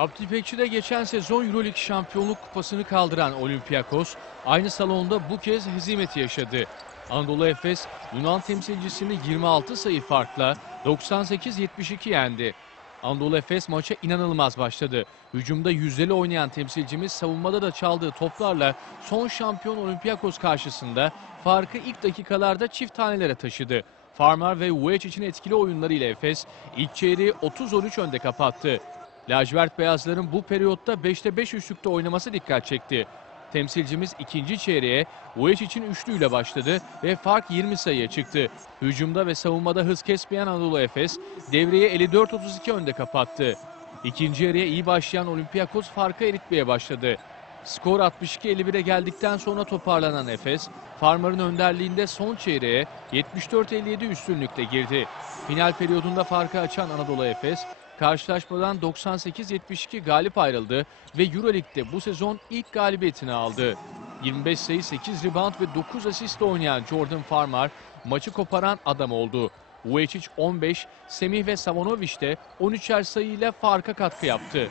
Abdi İpekçi'de geçen sezon Euroleague şampiyonluk kupasını kaldıran Olympiakos aynı salonda bu kez hezimeti yaşadı. Anadolu Efes Yunan temsilcisini 26 sayı farkla 98-72 yendi. Anadolu Efes maça inanılmaz başladı. Hücumda yüzdeli oynayan temsilcimiz savunmada da çaldığı toplarla son şampiyon Olympiakos karşısında farkı ilk dakikalarda çift tanelere taşıdı. Farmer ve Vujic için etkili oyunlarıyla Efes ilk çeyreği 30-13 önde kapattı. Lacivert beyazların bu periyotta 5'te 5 üçlükte oynaması dikkat çekti. Temsilcimiz ikinci çeyreğe Vujic için üçlüyle başladı ve fark 20 sayıya çıktı. Hücumda ve savunmada hız kesmeyen Anadolu Efes devreye 54-32 önde kapattı. İkinci yarıya iyi başlayan Olympiakos farkı eritmeye başladı. Skor 62-51'e geldikten sonra toparlanan Efes, Farmar'ın önderliğinde son çeyreğe 74-57 üstünlükle girdi. Final periyodunda farkı açan Anadolu Efes, karşılaşmadan 98-72 galip ayrıldı ve Euroleague'de bu sezon ilk galibiyetini aldı. 25 sayı 8 rebound ve 9 asistle oynayan Jordan Farmar maçı koparan adam oldu. Vujic 15, Semih ve Savanovic de 13'er sayıyla farka katkı yaptı.